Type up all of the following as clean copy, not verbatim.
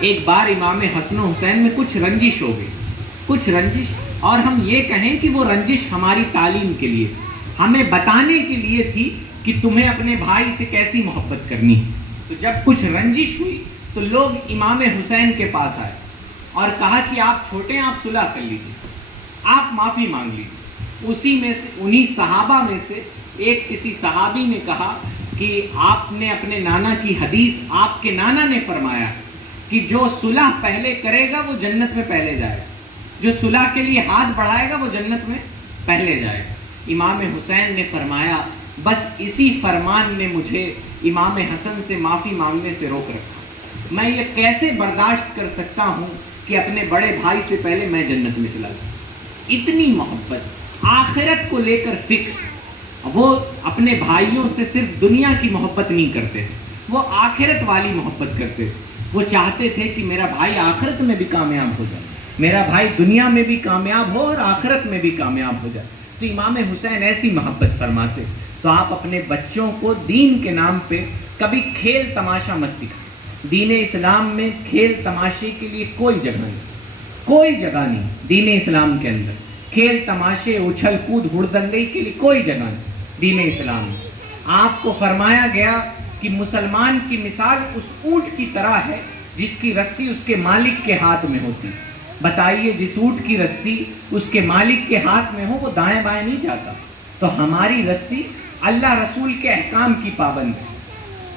ایک بار امام حسن و حسین میں کچھ رنجش ہو گئی، کچھ رنجش، اور ہم یہ کہیں کہ وہ رنجش ہماری تعلیم کے لیے، ہمیں بتانے کے لیے تھی کہ تمہیں اپنے بھائی سے کیسی محبت کرنی ہے۔ تو جب کچھ رنجش ہوئی تو لوگ امام حسین کے پاس آئے اور کہا کہ آپ چھوٹے ہیں، آپ صلح کر لیجیے، آپ معافی مانگ لیجیے۔ اسی میں سے انہی صحابہ میں سے ایک کسی صحابی نے کہا کہ آپ نے اپنے نانا کی حدیث، آپ کے نانا نے فرمایا کہ جو صلح پہلے کرے گا وہ جنت میں پہلے جائے گا، جو صلح کے لیے ہاتھ بڑھائے گا وہ جنت میں پہلے جائے گا۔ امام حسین نے فرمایا بس اسی فرمان نے مجھے امام حسن سے معافی مانگنے سے روک رکھا، میں یہ کیسے برداشت کر سکتا ہوں کہ اپنے بڑے بھائی سے پہلے میں جنت میں چلا جاؤں۔ اتنی محبت، آخرت کو لے کر فکر۔ وہ اپنے بھائیوں سے صرف دنیا کی محبت نہیں کرتے، وہ آخرت والی محبت کرتے۔ وہ چاہتے تھے کہ میرا بھائی آخرت میں بھی کامیاب ہو جائے، میرا بھائی دنیا میں بھی کامیاب ہو اور آخرت میں بھی کامیاب ہو جائے۔ تو امام حسین ایسی محبت فرماتے۔ تو آپ اپنے بچوں کو دین کے نام پہ کبھی کھیل تماشا مت سکھائیں۔ دین اسلام میں کھیل تماشے کے لیے کوئی جگہ نہیں، کوئی جگہ نہیں دین اسلام کے اندر۔ کھیل تماشے، اچھل کود، ہڑدنگی کے لیے کوئی جگہ نہیں دین اسلام میں۔ آپ کو فرمایا گیا کہ مسلمان کی مثال اس اونٹ کی طرح ہے جس کی رسی اس کے مالک کے ہاتھ میں ہوتی۔ بتائیے جس اونٹ کی رسی اس کے مالک کے ہاتھ میں ہو وہ دائیں بائیں نہیں جاتا۔ تو ہماری رسی اللہ رسول کے احکام کی پابند ہے،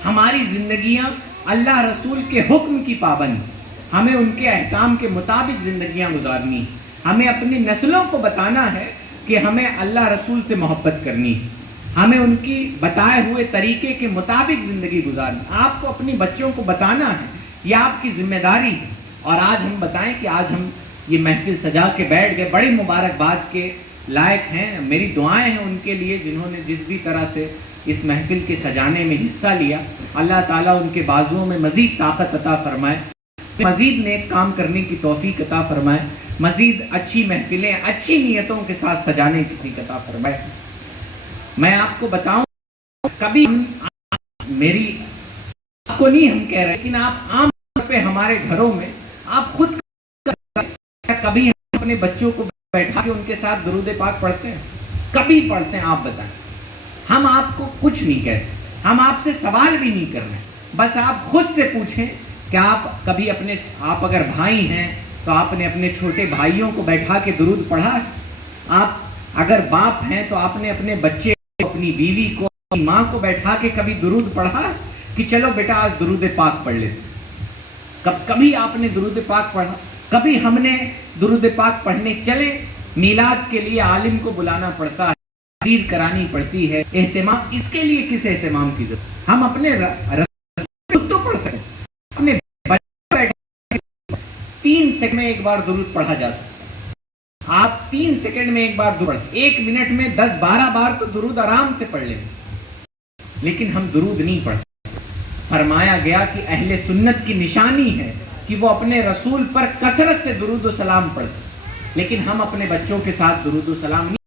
ہماری زندگیاں اللہ رسول کے حکم کی پابند ہیں۔ ہمیں ان کے احکام کے مطابق زندگیاں گزارنی، ہمیں اپنی نسلوں کو بتانا ہے کہ ہمیں اللہ رسول سے محبت کرنی ہے، ہمیں ان کی بتائے ہوئے طریقے کے مطابق زندگی گزارنی۔ آپ کو اپنی بچوں کو بتانا ہے، یہ آپ کی ذمہ داری ہے۔ اور آج ہم بتائیں کہ آج ہم یہ محفل سجا کے بیٹھ گئے، بڑی مبارکباد کے لائق ہیں، میری دعائیں ہیں ان کے لیے جنہوں نے جس بھی طرح سے اس محفل کے سجانے میں حصہ لیا۔ اللہ تعالیٰ ان کے بازوؤں میں مزید طاقت عطا فرمائے، مزید نیک کام کرنے کی توفیق عطا فرمائے، مزید اچھی محفلیں اچھی نیتوں کے ساتھ سجانے کی توفیق عطا فرمائے۔ میں آپ کو بتاؤں، کبھی میری آپ کو نہیں ہم کہہ رہے، لیکن آپ عام طور پہ ہمارے گھروں میں آپ خود کبھی اپنے بچوں کو بیٹھا کے ان کے ساتھ درود پاک پڑھتے ہیں؟ کبھی پڑھتے ہیں؟ آپ بتائیں۔ ہم آپ کو کچھ نہیں کہتے، ہم آپ سے سوال بھی نہیں کر رہے، بس آپ خود سے پوچھیں کہ آپ کبھی آپ اگر بھائی ہیں تو آپ نے اپنے چھوٹے بھائیوں کو بیٹھا کے درود پڑھا ہے؟ آپ اگر باپ ہیں تو آپ نے اپنے بچے کو، اپنی بیوی کو، اپنی ماں کو بیٹھا کے کبھی درود پڑھا ہے کہ چلو بیٹا آج درود پاک پڑھ لیتے؟ کبھی آپ نے درود پاک پڑھا؟ کبھی ہم نے درود پاک پڑھنے چلے؟ میلاد کے لیے عالم کو بلانا پڑتا ہے، تقریر کرانی پڑتی ہے، اہتمام، اس کے لیے کس اہتمام کی ضرورت؟ ہم اپنے رسول تو پڑھ سکتے، اپنے بچے بیٹھے 3 سیکنڈ میں ایک بار درود پڑھا جا سکتا ہے۔ آپ 3 سیکنڈ میں ایک بار درود، 1 منٹ میں 10-12 بار تو درود آرام سے پڑھ لیں، لیکن ہم درود نہیں پڑھتے۔ فرمایا گیا کہ اہل سنت کی نشانی ہے کہ وہ اپنے رسول پر کثرت سے درود و سلام پڑھتے، لیکن ہم اپنے بچوں کے ساتھ درود و سلام نہیں